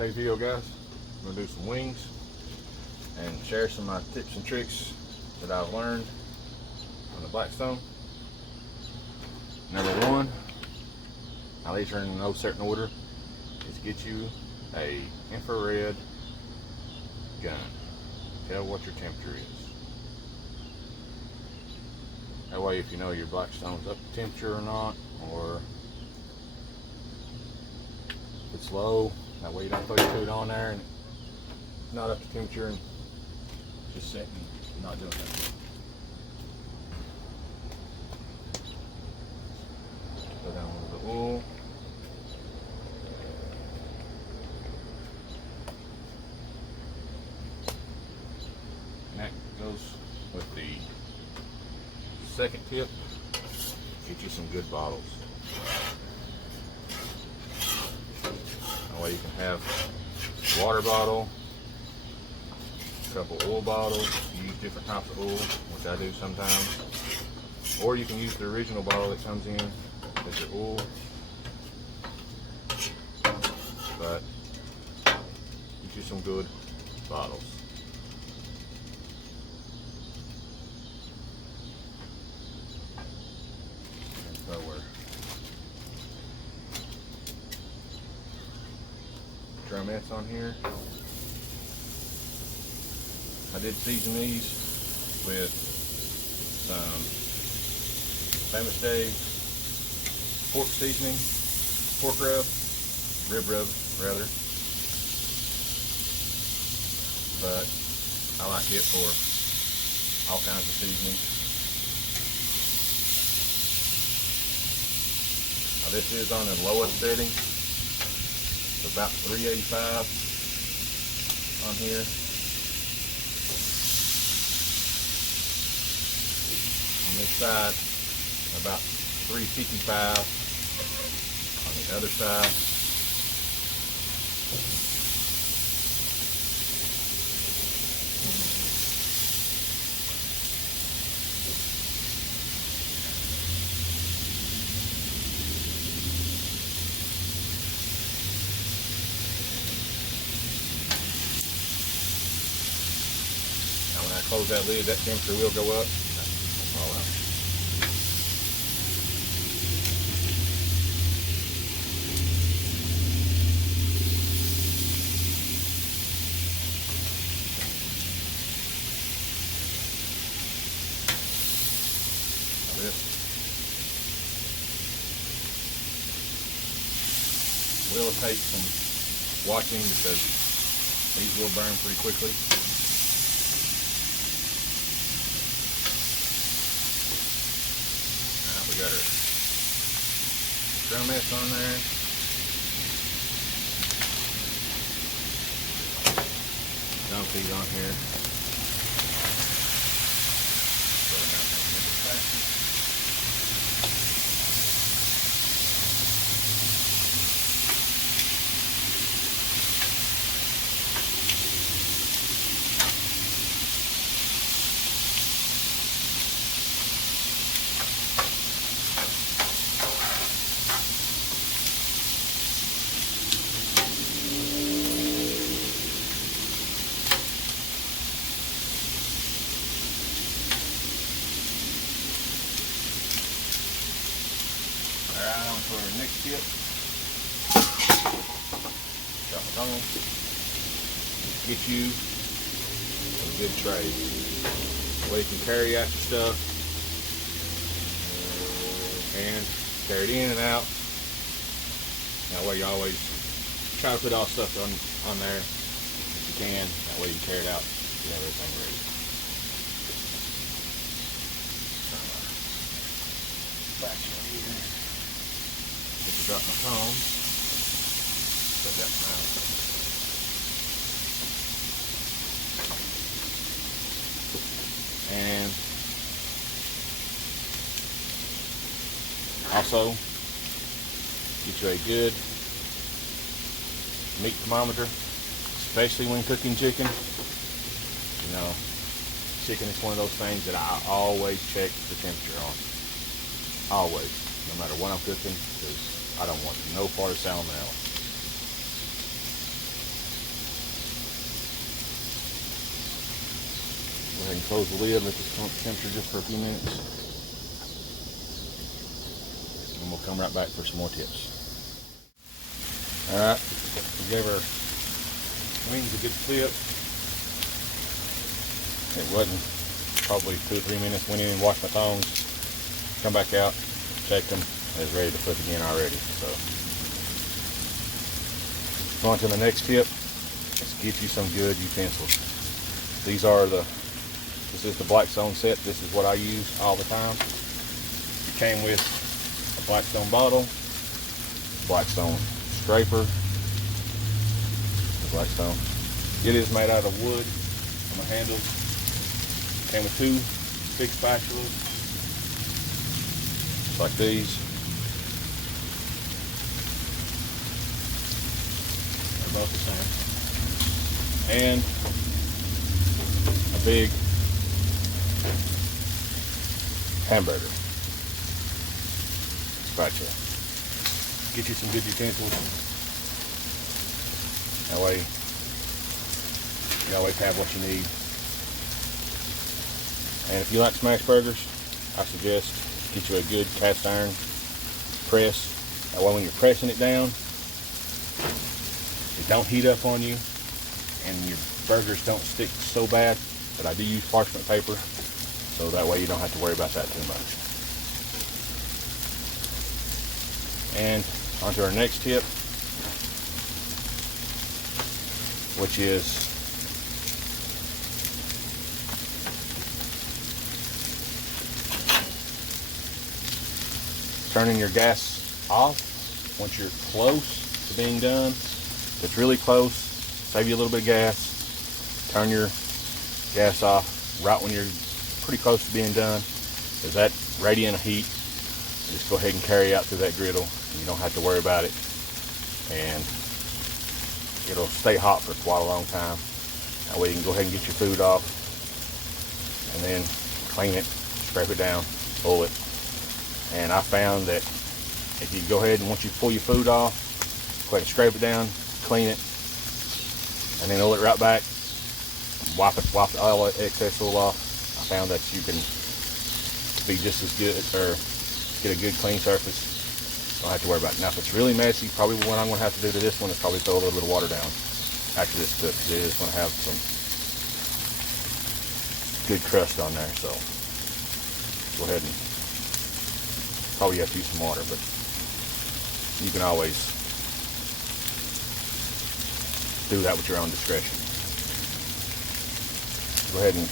today's video, guys. I'm gonna do some wings and share some of my tips and tricks that I've learned on the Blackstone. Number one, these are in no certain order, is get you a infrared gun. Tell what your temperature is. That way, if you know your Blackstone's up to temperature or not, or if it's low, that way you don't throw your food on there and it's not up to temperature and just sitting and not doing nothing. Go down with the oil. And that goes with the second tip. Get you some good bottles. That way you can have a water bottle, a couple oil bottles. You use different types of oil, which I do sometimes. Or you can use the original bottle that comes in as your oil. But get you some good bottles. Drumettes on here. I did season these with some Famous Dave's pork seasoning, rib rub rather. But I like it for all kinds of seasonings. Now this is on the lowest setting. About 385 on here. On this side, about 355 on the other side. When I close that lid, that temperature will go up. All out. Now this will take some watching because these will burn pretty quickly. We got our drumettes on there. Dump these on here. Alright, on for our next tip. Drop it on. Get you a good tray. That way you can carry out your stuff and carry it in and out. That way you always try to put all stuff on there if you can. That way you can carry it out, get everything ready. Back here. Get to drop my phone. Put that out. And also get you a good meat thermometer, especially when cooking chicken. You know, chicken is one of those things that I always check the temperature on. Always, no matter what I'm cooking, because I don't want no part of salmonella. ahead and close the lid, let this come up to temperature just for a few minutes. And we'll come right back for some more tips. Alright, we gave our wings a good flip. It wasn't probably 2 or 3 minutes. Went in and washed my tongs. Come back out, checked them. It was ready to flip again already. So, on to the next tip. Let's get you some good utensils. This is the Blackstone set. This is what I use all the time. It came with a Blackstone bottle, Blackstone scraper, the Blackstone. It is made out of wood on the handles. Came with 2 big spatulas, just like these. They're both the same. And a big hamburger spatula. Get you some good utensils. That way you always have what you need. And if you like smash burgers, I suggest get you a good cast iron press. That way when you're pressing it down, it don't heat up on you and your burgers don't stick so bad. But I do use parchment paper, so that way you don't have to worry about that too much. And on to our next tip, which is turning your gas off once you're close to being done. If it's really close, save you a little bit of gas. Turn your gas off right when you're pretty close to being done, because that radiant heat just go ahead and carry out through that griddle. You don't have to worry about it, and it'll stay hot for quite a long time. That way you can go ahead and get your food off, and then clean it, scrape it down, pull it. And I found that if you go ahead and once you pull your food off, go ahead and scrape it down, clean it, and then roll it right back, wipe all the excess oil off. I found that you can be just as good, or get a good clean surface. Don't have to worry about it. Now if it's really messy, probably what I'm going to have to do to this one is probably throw a little bit of water down after this cook, because it is going to have some good crust on there. So go ahead and probably have to use some water, but you can always do that with your own discretion. Go ahead and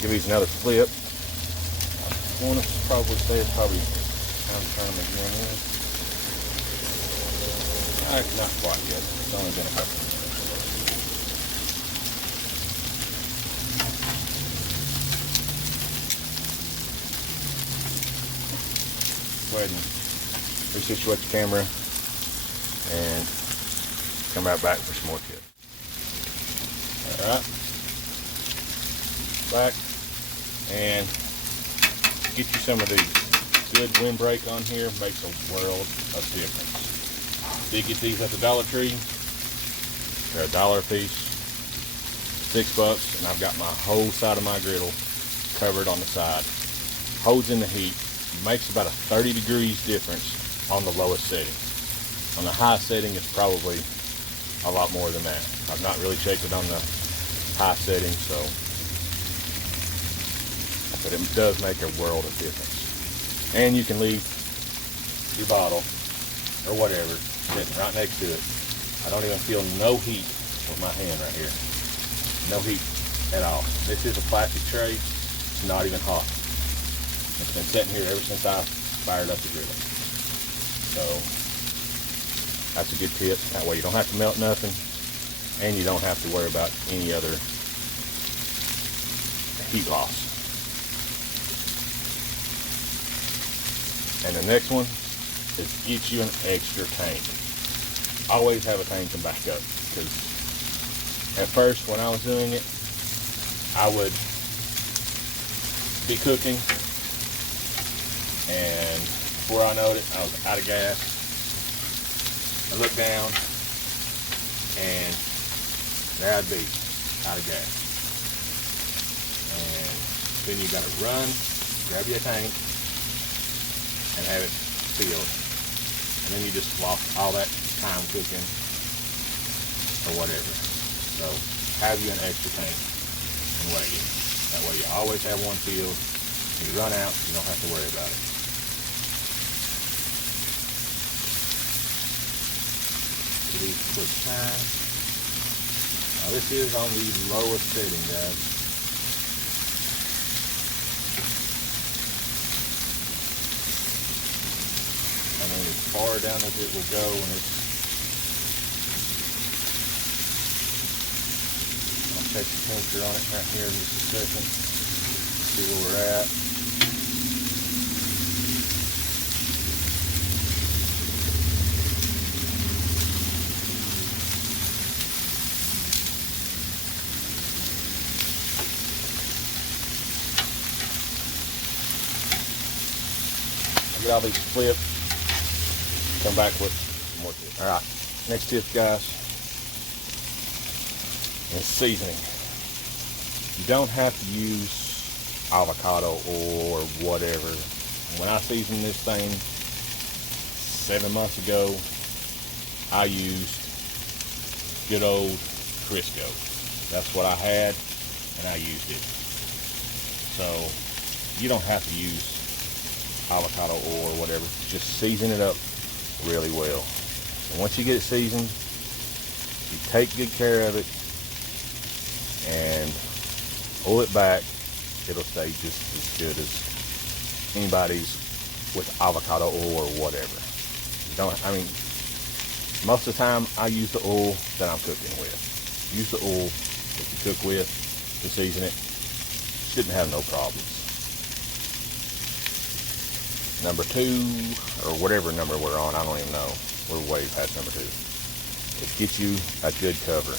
give these another flip. I want to probably say it's probably time to turn them again. Not quite yet. It's only been a couple of minutes. Go ahead and resituate the camera and come right back for some more tips. Alright. Back and get you some of these. Good windbreak on here makes a world of difference. You get these at the Dollar Tree. They're $1 a piece, $6, and I've got my whole side of my griddle covered on the side. Holds in the heat. Makes about a 30 degrees difference on the lowest setting. On the high setting, it's probably a lot more than that. I've not really checked it on the high setting, but it does make a world of difference. And you can leave your bottle or whatever sitting right next to it. I don't even feel no heat with my hand right here. No heat at all. This is a plastic tray. It's not even hot. It's been sitting here ever since I fired up the griddle. So that's a good tip. That way you don't have to melt nothing, and you don't have to worry about any other heat loss. And the next one is get you an extra tank. Always have a tank to back up, because at first when I was doing it, I would be cooking, and before I knowed it, I was out of gas. I looked down, and there I'd be, out of gas. then you got to run, grab your tank, and have it filled. And then you just lost all that time cooking or whatever. So have you an extra tank and weigh it. That way you always have one filled. When you run out, you don't have to worry about it. Give these a quick time. Now this is on the lowest setting, guys. I mean, as far down as it will go, and I'll check the temperature on it right here in just a second. See where we're at. Get all these flipped. Come back with some more tips. All right, next tip, guys, is seasoning. You don't have to use avocado or whatever. When I seasoned this thing 7 months ago, I used good old Crisco. That's what I had, and I used it. So you don't have to use avocado oil or whatever. Just season it up really well. And once you get it seasoned, you take good care of it and pull it back. It'll stay just as good as anybody's with avocado oil or whatever. You don't, I mean, most of the time I use the oil that I'm cooking with. Use the oil that you cook with to season it. Shouldn't have no problems. Number 2, or whatever number we're on, I don't even know. We're way past number 2. Is get you a good cover.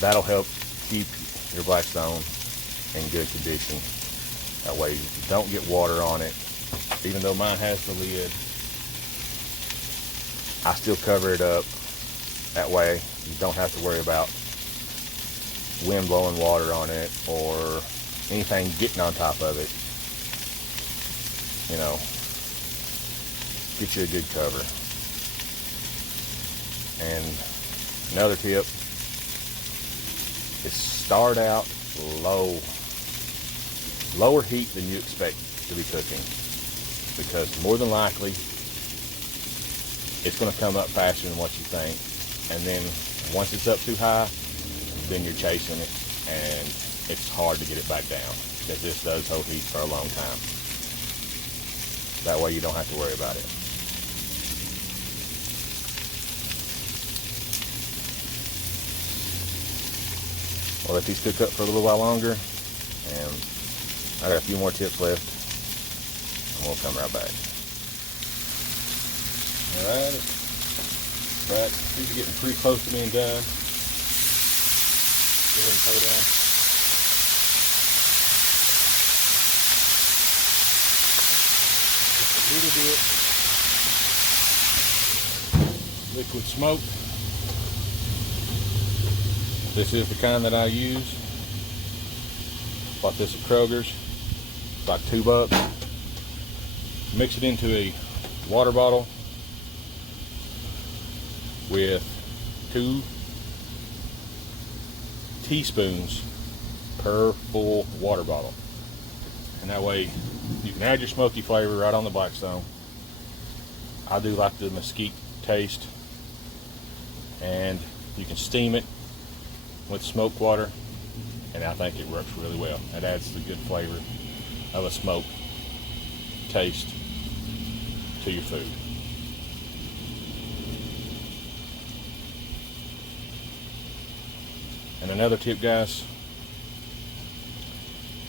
That'll help keep your Blackstone in good condition. That way you don't get water on it. Even though mine has the lid, I still cover it up. That way you don't have to worry about wind blowing water on it or anything getting on top of it. You know, get you a good cover. And another tip is start out low, lower heat than you expect to be cooking, because more than likely it's going to come up faster than what you think. And then once it's up too high, then you're chasing it and it's hard to get it back down, because this does hold heat for a long time. That way you don't have to worry about it. We'll let these cook up for a little while longer, and I got a few more tips left, and we'll come right back. Alright, these are getting pretty close to being done. Go ahead and throw down. A little bit liquid smoke. This is the kind that I use. Bought this at Kroger's. It's like $2. Mix it into a water bottle with 2 teaspoons per full water bottle. And that way you can add your smoky flavor right on the Blackstone. I do like the mesquite taste, and you can steam it with smoked water, and I think it works really well. It adds the good flavor of a smoked taste to your food. And another tip, guys,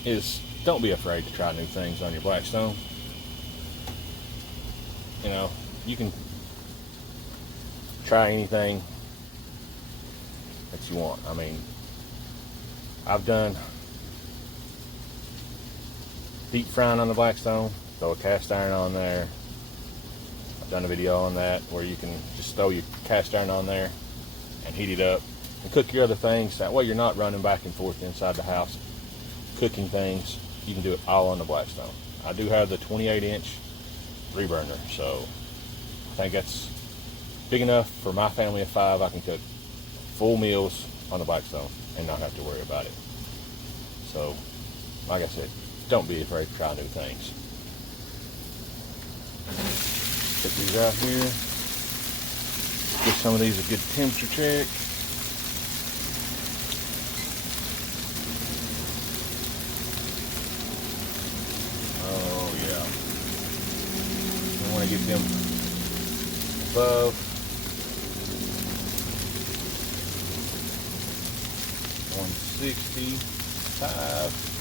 is don't be afraid to try new things on your Blackstone. You know, you can try anything that you want. I mean, I've done deep frying on the Blackstone, throw a cast iron on there. I've done a video on that where you can just throw your cast iron on there and heat it up and cook your other things. That way you're not running back and forth inside the house cooking things, you can do it all on the Blackstone. I do have the 28-inch 3-burner, so I think that's big enough for my family of 5. I can cook full meals on the Blackstone and not have to worry about it. So, like I said, don't be afraid to try new things. Put these out here. Give some of these a good temperature check. Oh yeah. I want to get them above 165.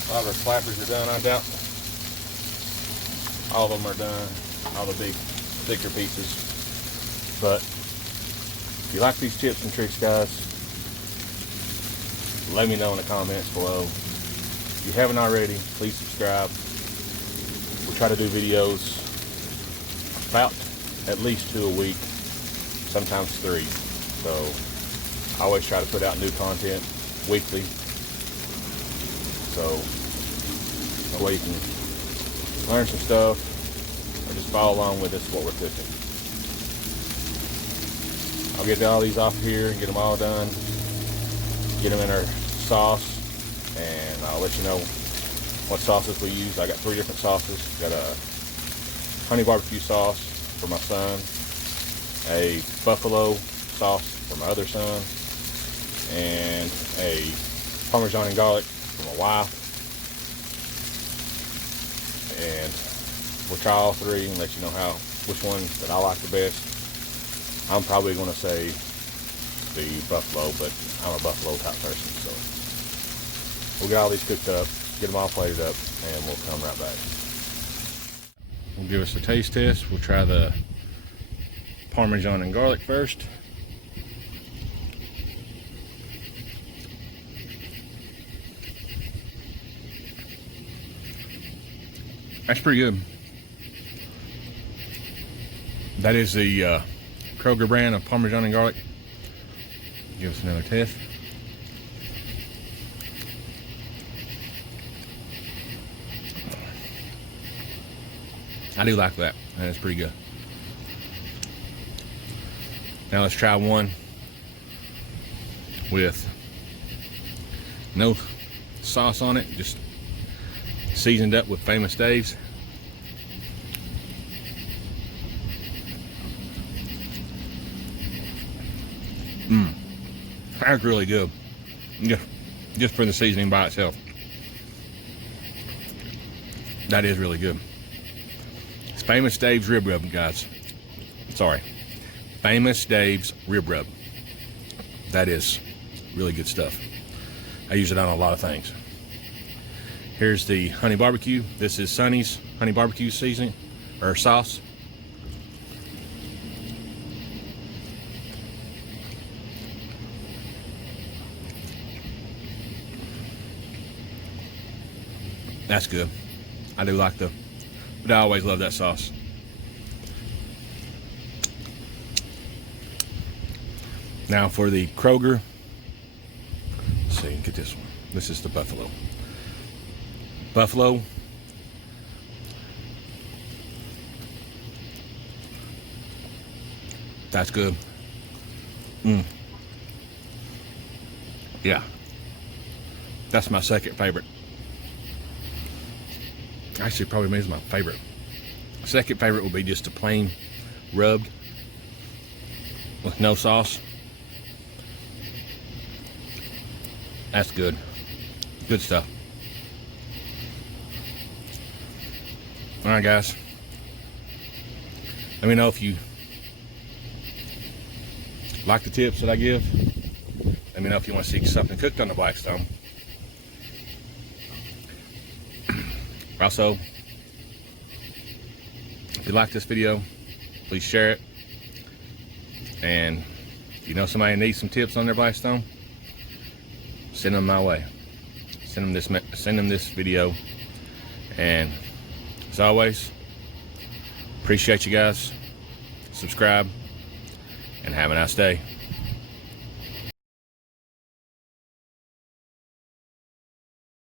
A lot of our clappers are done, I doubt. All of them are done, all the big, thicker pieces. But if you like these tips and tricks, guys, let me know in the comments below. If you haven't already, please subscribe. We'll try to do videos about at least 2 a week, sometimes 3. So I always try to put out new content weekly. So that way you can learn some stuff or just follow along with us what we're cooking. I'll get all these off here and get them all done. Get them in our sauce, and I'll let you know what sauces we use. I got 3 different sauces. Got a honey barbecue sauce for my son, a buffalo sauce for my other son, and a Parmesan and garlic for my wife. And we'll try all 3 and let you know which one that I like the best. I'm probably going to say the buffalo, but I'm a buffalo type person, so we'll get all these cooked up, get them all plated up, and we'll come right back. We'll give us a taste test. We'll try the Parmesan and garlic first. That's pretty good. That is the Kroger brand of Parmesan and garlic. Give us another test. I do like that. That is pretty good. Now let's try one with no sauce on it, just seasoned up with Famous Dave's. That's really good. Just for the seasoning by itself. That is really good. It's Famous Dave's rib rub, guys. Sorry. Famous Dave's rib rub. That is really good stuff. I use it on a lot of things. Here's the honey barbecue. This is Sonny's honey barbecue seasoning or sauce. That's good. I do like but I always love that sauce. Now for the Kroger, let's see, get this one. This is the buffalo. Buffalo. That's good. Yeah. That's my second favorite. Actually, probably maybe my favorite. Second favorite would be just a plain rubbed with no sauce. That's good. Good stuff. All right, guys. Let me know if you like the tips that I give. Let me know if you want to see something cooked on the Blackstone. Also, if you like this video, please share it. And if you know somebody who needs some tips on their Blackstone, send them my way. Send them this video. And as always, appreciate you guys. Subscribe, and have a nice day.